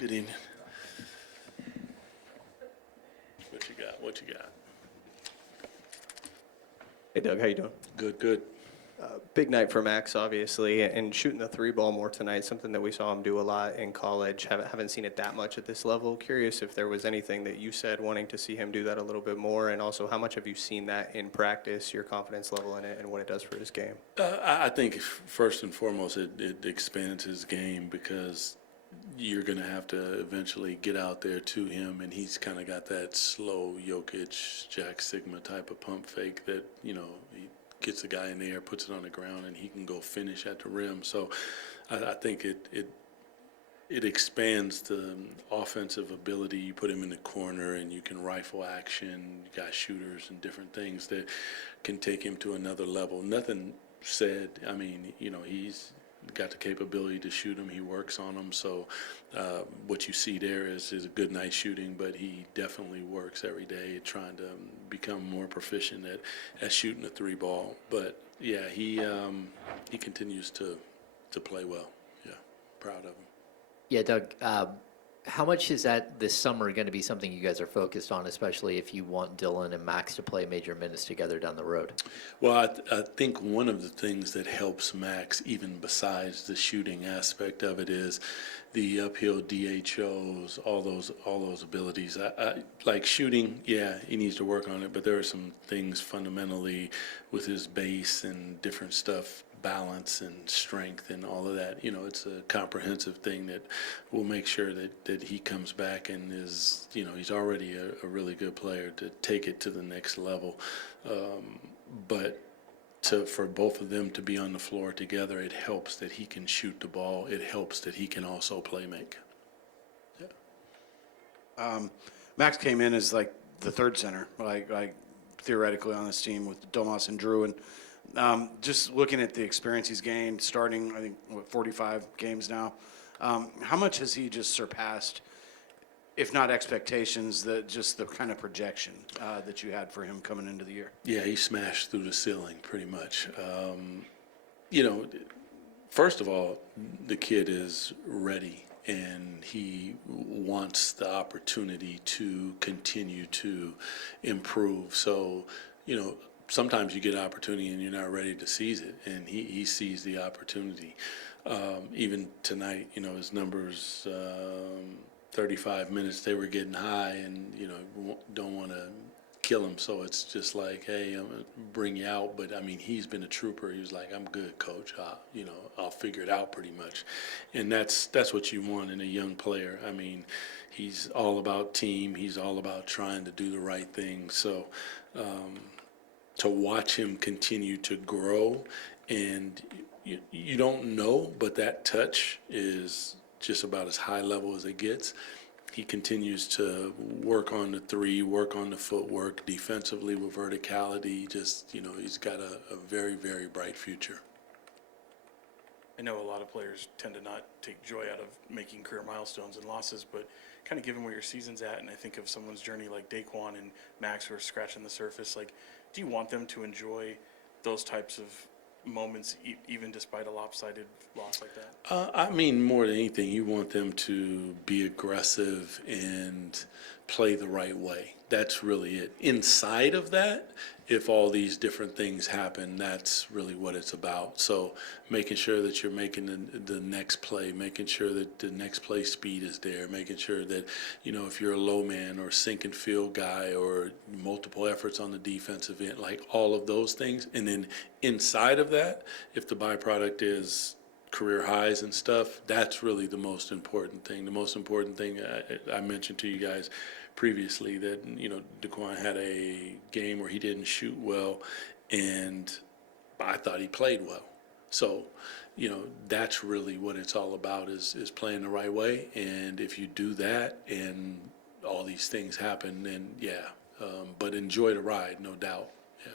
Good evening. What you got? Hey, Doug, how you doing? Good. Big night for Max, obviously, and shooting the three ball more tonight, something that we saw him do a lot in college. Haven't seen it that much at this level. Curious if there was anything that you said wanting to see him do that a little bit more, and also how much have you seen that in practice, your confidence level in it, and what it does for his game? I think first and foremost it expands his game because you're going to have to eventually get out there to him, and he's kind of got that slow Jokic, Jack Sigma type of pump fake that, he gets the guy in the air, puts it on the ground, and he can go finish at the rim. So I think it expands the offensive ability. You put him in the corner, and you can rifle action. You got shooters and different things that can take him to another level. Nothing said. I mean, he's got the capability to shoot them. He works on them. So what you see there is a good night shooting, but he definitely works every day trying to become more proficient at shooting the three ball. But yeah, he continues to play well. Yeah, proud of him. Yeah, Doug, how much is that this summer going to be something you guys are focused on, especially if you want Dylan and Max to play major minutes together down the road? Well, I think one of the things that helps Max, even besides the shooting aspect of it, is the uphill DHOs, all those abilities. I like shooting. Yeah, he needs to work on it, but there are some things fundamentally with his base and different stuff, balance and strength and all of that. It's a comprehensive thing that will make sure that he comes back and is, he's already a really good player to take it to the next level. But for both of them to be on the floor together, it helps that he can shoot the ball. It helps that he can also play make. Yeah. Max came in as like the third center, like theoretically on this team with Domas and Drew, and just looking at the experience he's gained, starting I think 45 games now. How much has he just surpassed, if not expectations, just the kind of projection that you had for him coming into the year? Yeah, he smashed through the ceiling pretty much. First of all, the kid is ready, and he wants the opportunity to continue to improve. So, sometimes you get an opportunity and you're not ready to seize it, and he sees the opportunity. Even tonight, his numbers, 35 minutes, they were getting high, and, don't want to kill him. So it's just like, hey, I'm going to bring you out. But, I mean, he's been a trooper. He was like, I'm good, coach. I'll figure it out pretty much. And that's what you want in a young player. I mean, he's all about team. He's all about trying to do the right thing. So to watch him continue to grow, and you don't know, but that touch is just about as high level as it gets. He continues to work on the three, work on the footwork, defensively with verticality. Just, he's got a very, very bright future. I know a lot of players tend to not take joy out of making career milestones and losses, but kind of given where your season's at, and I think of someone's journey like Daquan and Max who are scratching the surface, like, do you want them to enjoy those types of moments even despite a lopsided loss like that? I mean, more than anything, you want them to be aggressive and play the right way. That's really it. Inside of that, if all these different things happen, that's really what it's about. So making sure that you're making the next play, making sure that the next play speed is there, making sure that, if you're a low man or sink and field guy or multiple efforts on the defensive end, like all of those things. And then inside of that, if the byproduct is career highs and stuff, that's really the most important thing. The most important thing I mentioned to you guys previously that, Daquan had a game where he didn't shoot well, and I thought he played well. So, that's really what it's all about is playing the right way. And if you do that and all these things happen, then but enjoy the ride, no doubt. Yeah.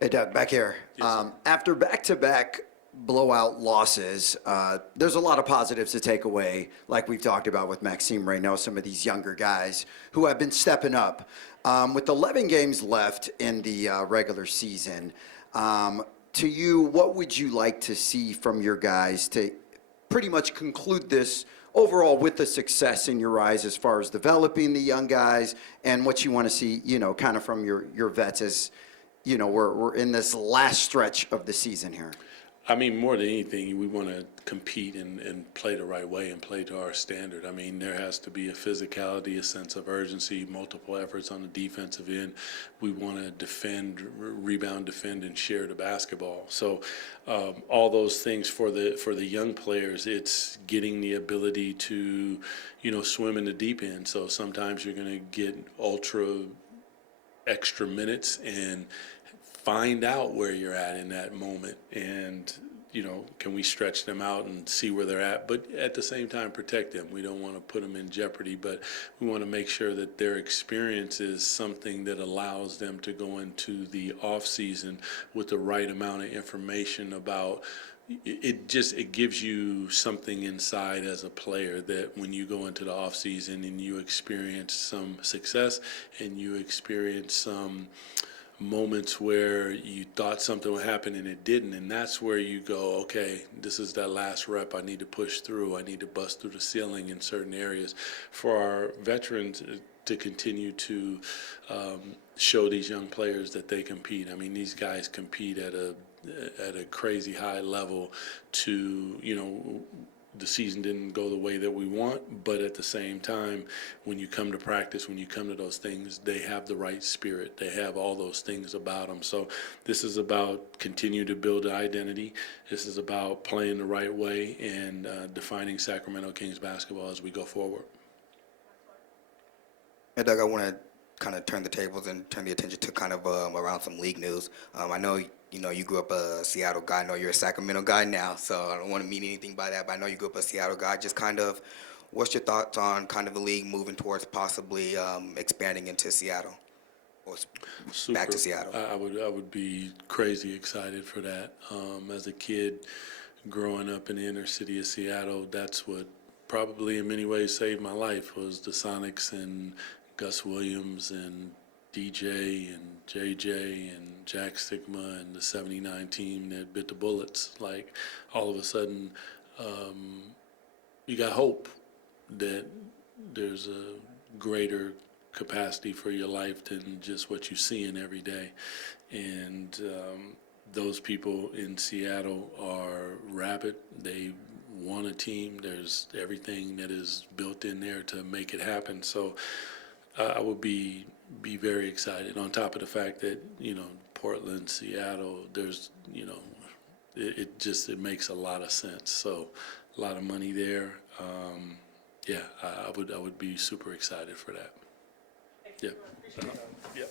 Hey, Doug, back here. Yes, After back-to-back blowout losses, there's a lot of positives to take away, like we've talked about with Maxime right now, some of these younger guys who have been stepping up. With 11 games left in the regular season, to you, what would you like to see from your guys to pretty much conclude this overall, with the success in your eyes as far as developing the young guys and what you want to see, kind of from your vets as, we're in this last stretch of the season here. I mean, more than anything, we want to compete and play the right way and play to our standard. I mean, there has to be a physicality, a sense of urgency, multiple efforts on the defensive end. We want to defend, rebound, defend, and share the basketball. So all those things for the young players, it's getting the ability to, swim in the deep end. So sometimes you're going to get extra minutes and find out where you're at in that moment, and can we stretch them out and see where they're at, but at the same time protect them. We don't want to put them in jeopardy, but we want to make sure that their experience is something that allows them to go into the off season with the right amount of information about it. It gives you something inside as a player that when you go into the off season and you experience some success and you experience some moments where you thought something would happen and it didn't, and that's where you go, okay, this is that last rep. I need to push through. I need to bust through the ceiling in certain areas. For our veterans to continue to show these young players that they compete. I mean, these guys compete at a crazy high level. The season didn't go the way that we want, but at the same time, when you come to practice, when you come to those things, they have the right spirit. They have all those things about them. So this is about continue to build identity. This is about playing the right way and defining Sacramento Kings basketball as we go forward. Hey, Doug, I want to kind of turn the tables and turn the attention to kind of around some league news. I know you grew up a Seattle guy. I know you're a Sacramento guy now, so I don't want to mean anything by that, but I know you grew up a Seattle guy. Just kind of, what's your thoughts on kind of the league moving towards possibly expanding into Seattle or back to Seattle? I would be crazy excited for that. As a kid growing up in the inner city of Seattle, that's what probably in many ways saved my life, was the Sonics and Gus Williams and DJ and JJ and Jack Stigma and the 79 team that bit the bullets. Like, all of a sudden, you got hope that there's a greater capacity for your life than just what you're seeing every day. And those people in Seattle are rabid. They want a team. There's everything that is built in there to make it happen. So I would be very excited, on top of the fact that, Portland, Seattle, there's, it makes a lot of sense. So a lot of money there. I would be super excited for that. Yeah. Yeah.